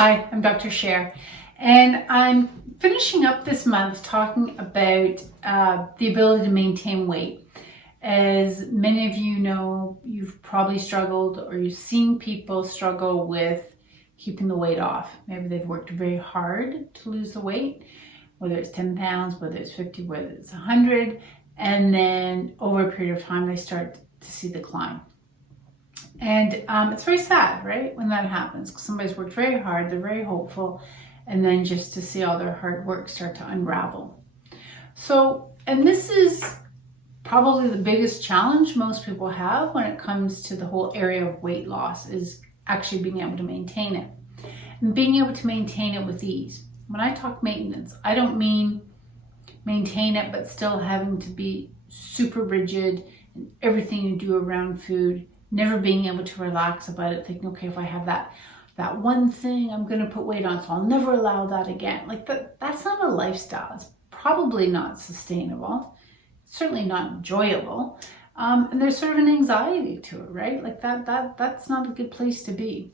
Hi, I'm Dr. Cher, and I'm finishing up this month talking about the ability to maintain weight. As many of you know, you've probably struggled or you've seen people struggle with keeping the weight off. Maybe they've worked very hard to lose the weight, whether it's 10 pounds, whether it's 50, whether it's 100, and then over a period of time, they start to see decline. And it's very sad, right, when that happens, because somebody's worked very hard, they're very hopeful, and then just to see all their hard work start to unravel. So, and this is probably the biggest challenge most people have when it comes to the whole area of weight loss, is actually being able to maintain it. And being able to maintain it with ease. When I talk maintenance, I don't mean maintain it, but still having to be super rigid in everything you do around food. Never being able to relax about it, thinking, okay, if I have that one thing, I'm going to put weight on, so I'll never allow that again. Like that's not a lifestyle. It's probably not sustainable. It's certainly not enjoyable. And there's sort of an anxiety to it, right? Like that's not a good place to be.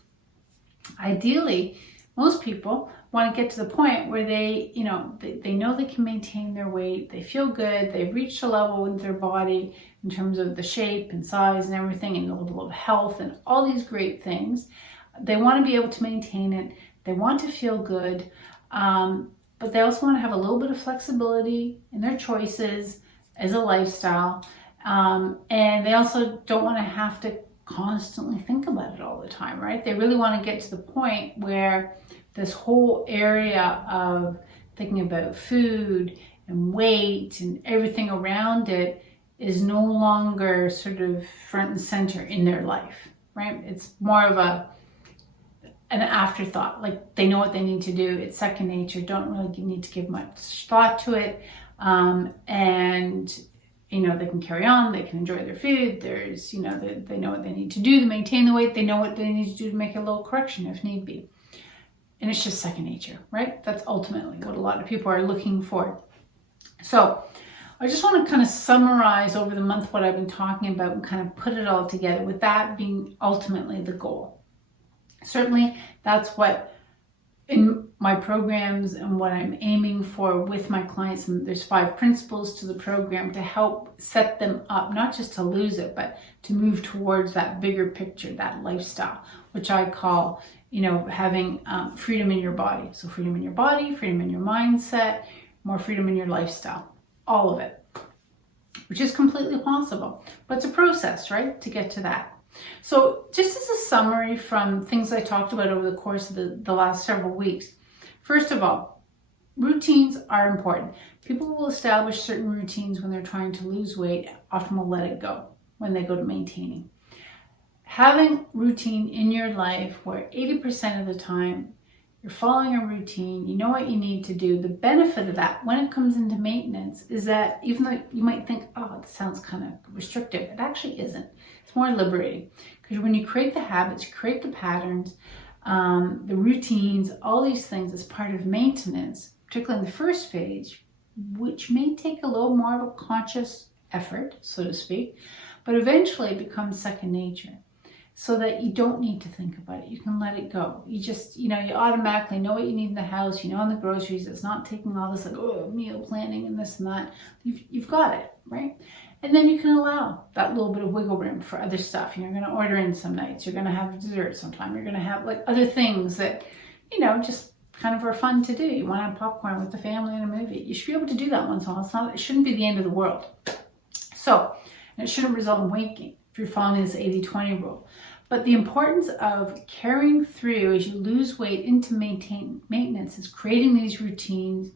Ideally, most people want to get to the point where they know they can maintain their weight, they feel good, they've reached a level with their body in terms of the shape and size and everything, and the level of health and all these great things. They want to be able to maintain it, they want to feel good, but they also want to have a little bit of flexibility in their choices as a lifestyle, and they also don't want to have to constantly think about it all the time, right? They really want to get to the point where this whole area of thinking about food and weight and everything around it is no longer sort of front and center in their life, right? It's more of an afterthought. Like they know what they need to do. It's second nature. Don't really need to give much thought to it. And they can carry on, they can enjoy their food. There's, they know what they need to do to maintain the weight. They know what they need to do to make a little correction if need be. And it's just second nature, right? That's ultimately what a lot of people are looking for. So I just want to kind of summarize over the month what I've been talking about and kind of put it all together, with that being ultimately the goal. Certainly that's what in my programs and what I'm aiming for with my clients. And there's 5 principles to the program to help set them up, not just to lose it, but to move towards that bigger picture, that lifestyle, which I call, having freedom in your body. So freedom in your body, freedom in your mindset, more freedom in your lifestyle, all of it, which is completely possible. But it's a process, right, to get to that. So just as a summary from things I talked about over the course of the last several weeks, first of all, routines are important. People will establish certain routines when they're trying to lose weight, often will let it go when they go to maintaining. Having routine in your life where 80% of the time you're following a routine, you know what you need to do. The benefit of that when it comes into maintenance is that even though you might think, oh, it sounds kind of restrictive, it actually isn't. It's more liberating, because when you create the habits, create the patterns, the routines, all these things as part of maintenance, particularly in the first phase, which may take a little more of a conscious effort, so to speak, but eventually it becomes second nature. So that you don't need to think about it. You can let it go. You just, you automatically know what you need in the house, in the groceries. It's not taking all this meal planning and this and that. You've got it, right? And then you can allow that little bit of wiggle room for other stuff. You're going to order in some nights. You're going to have dessert sometime. You're going to have like other things that, just kind of are fun to do. You want to have popcorn with the family and a movie. You should be able to do that once in a while. It shouldn't be the end of the world. So, and it shouldn't result in weight gain if you're following this 80-20 rule. But the importance of carrying through as you lose weight into maintenance is creating these routines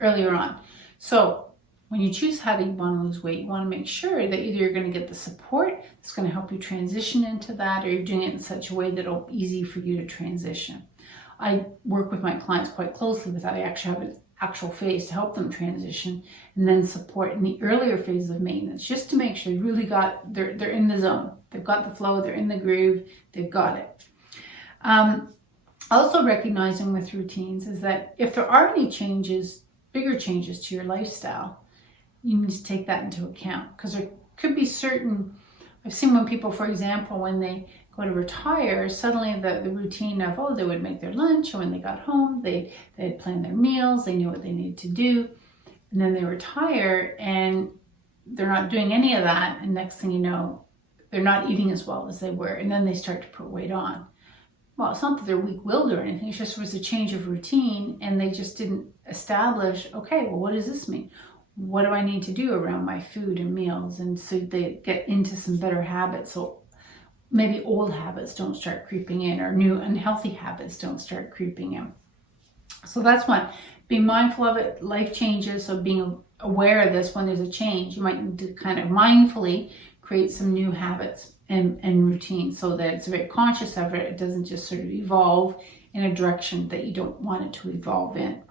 earlier on. So when you choose how you want to lose weight, you want to make sure that either you're going to get the support that's going to help you transition into that, or you're doing it in such a way that it'll be easy for you to transition. I work with my clients quite closely with that. I actually have an actual phase to help them transition, and then support in the earlier phases of maintenance, just to make sure they really they're in the zone. They've got the flow, they're in the groove, they've got it. Also recognizing with routines is that if there are any changes, bigger changes to your lifestyle, you need to take that into account, because there could be certain, I've seen when people, for example, when they go to retire, suddenly the routine of, oh, they would make their lunch, and when they got home, they had planned their meals, they knew what they needed to do, and then they retire and they're not doing any of that, and next thing you know, they're not eating as well as they were, and then they start to put weight on. Well, it's not that they're weak-willed or anything, it just was a change of routine, and they just didn't establish, okay, well, what does this mean? What do I need to do around my food and meals? And so they get into some better habits, so maybe old habits don't start creeping in, or new unhealthy habits don't start creeping in. So that's one. Being mindful of it, life changes, so being aware of this when there's a change, you might need to kind of mindfully create some new habits and routines so that it's very conscious of it. It doesn't just sort of evolve in a direction that you don't want it to evolve in.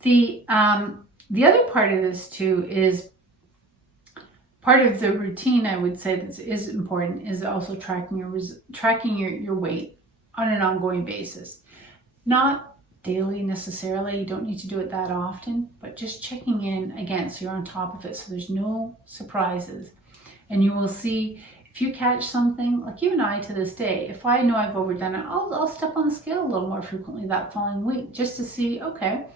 The other part of this too is part of the routine, I would say, that is important is also tracking your weight on an ongoing basis. Not daily necessarily, you don't need to do it that often, but just checking in again so you're on top of it so there's no surprises. And you will see if you catch something, like you and I to this day, if I know I've overdone it, I'll step on the scale a little more frequently that following week just to see, okay,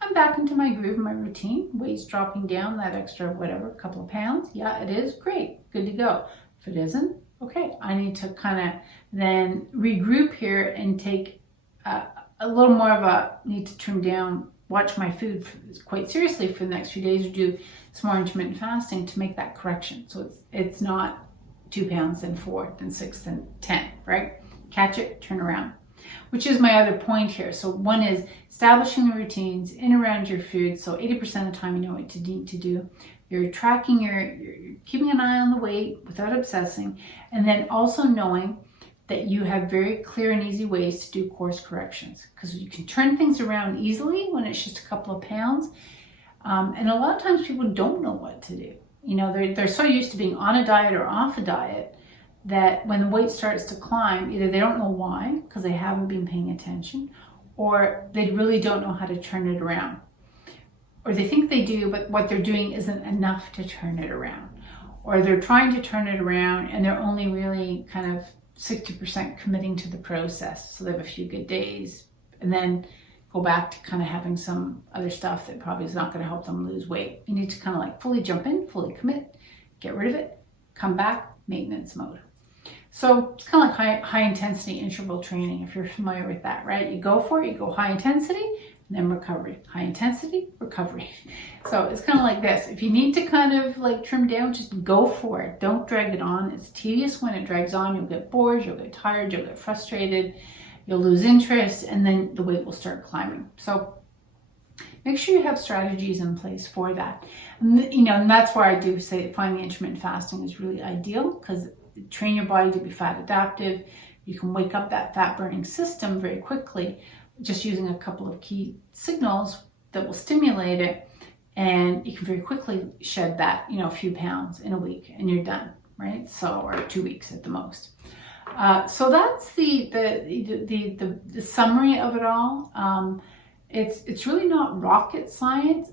I'm back into my groove, my routine, weight's dropping down that extra whatever, couple of pounds. Yeah, it is, great, good to go. If it isn't, okay, I need to kind of then regroup here and take a little more of a need to trim down, watch my food quite seriously for the next few days, or do some more intermittent fasting to make that correction. So it's not 2 pounds, then 4, then 6, then 10, right? Catch it, turn around. Which is my other point here. So one is establishing the routines in around your food. So 80% of the time you know what to need to do. You're tracking you're keeping an eye on the weight without obsessing. And then also knowing that you have very clear and easy ways to do course corrections. Because you can turn things around easily when it's just a couple of pounds. And a lot of times people don't know what to do. You know, they're so used to being on a diet or off a diet that when the weight starts to climb, either they don't know why, because they haven't been paying attention, or they really don't know how to turn it around. Or they think they do, but what they're doing isn't enough to turn it around. Or they're trying to turn it around and they're only really kind of 60% committing to the process. So they have a few good days and then go back to kind of having some other stuff that probably is not going to help them lose weight. You need to kind of like fully jump in, fully commit, get rid of it, come back, maintenance mode. So it's kind of like high intensity interval training, if you're familiar with that, right? You go for it, you go high intensity, and then recovery. High intensity, recovery. So it's kind of like this. If you need to kind of like trim down, just go for it. Don't drag it on. It's tedious when it drags on. You'll get bored, you'll get tired, you'll get frustrated, you'll lose interest, and then the weight will start climbing. So make sure you have strategies in place for that. And, you know, and that's where I do say finding intermittent fasting is really ideal, because train your body to be fat adaptive. You can wake up that fat burning system very quickly just using a couple of key signals that will stimulate it, and you can very quickly shed that, you know, a few pounds in a week and you're done, right? So, or 2 weeks at the most. So that's the summary of it all. It's really not rocket science.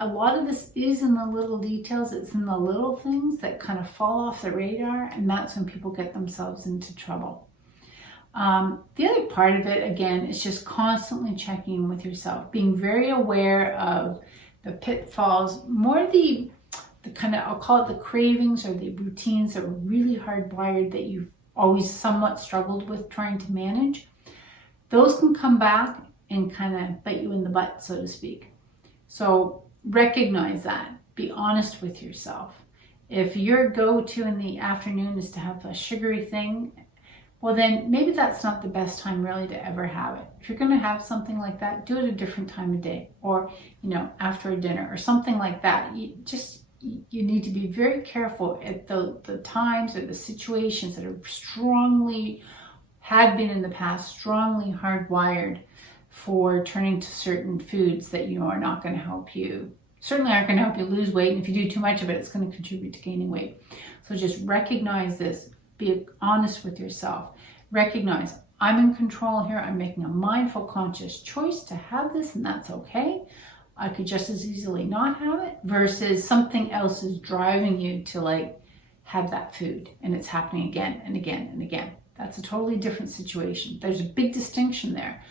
A lot of this is in the little details. It's in the little things that kind of fall off the radar, and that's when people get themselves into trouble. The other part of it, again, is just constantly checking in with yourself, being very aware of the pitfalls, more the kind of, I'll call it the cravings or the routines that are really hardwired that you've always somewhat struggled with trying to manage. Those can come back and kind of bite you in the butt, so to speak. So recognize that. Be honest with yourself. If your go-to in the afternoon is to have a sugary thing, well then maybe that's not the best time really to ever have it. If you're going to have something like that, do it a different time of day, or, you know, after a dinner or something like that. You need to be very careful at the times or the situations that are had been in the past, strongly hardwired for turning to certain foods that, you know, are not going to help you, certainly aren't going to help you lose weight. And if you do too much of it, it's going to contribute to gaining weight. So just recognize this. Be honest with yourself. Recognize, I'm in control here. I'm making a mindful, conscious choice to have this, and that's okay. I could just as easily not have it, versus something else is driving you to like have that food, and it's happening again and again and again. That's a totally different situation. There's a big distinction there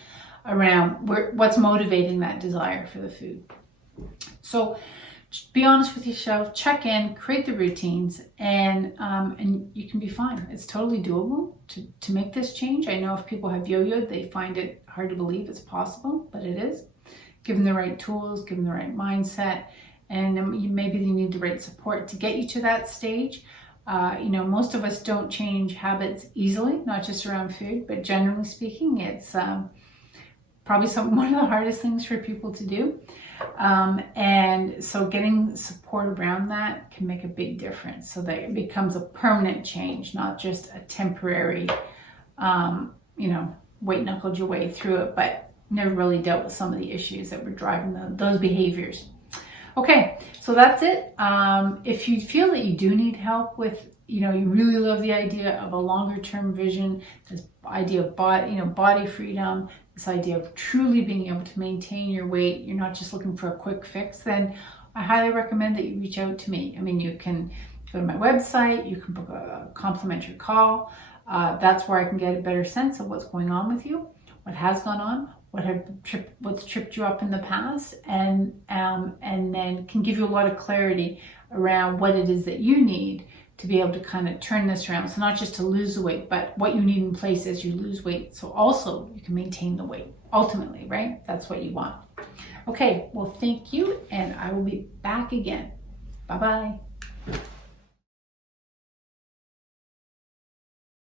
around what's motivating that desire for the food. So be honest with yourself, check in, create the routines, and you can be fine. It's totally doable to make this change. I know if people have yo-yoed, they find it hard to believe it's possible, but it is. Given the right tools, given the right mindset, and maybe you need the right support to get you to that stage. Most of us don't change habits easily, not just around food, but generally speaking, it's probably one of the hardest things for people to do. And so getting support around that can make a big difference so that it becomes a permanent change, not just a temporary, white knuckled your way through it, but never really dealt with some of the issues that were driving those behaviors. Okay, so that's it. If you feel that you do need help with, you really love the idea of a longer term vision, this idea of body freedom, this idea of truly being able to maintain your weight, you're not just looking for a quick fix, then I highly recommend that you reach out to me. I mean, you can go to my website, you can book a complimentary call. That's where I can get a better sense of what's going on with you, what has gone on, what's tripped you up in the past, and then can give you a lot of clarity around what it is that you need to be able to kind of turn this around. So not just to lose the weight, but what you need in place as you lose weight. So also you can maintain the weight ultimately, right? That's what you want. Okay, well, thank you. And I will be back again. Bye-bye.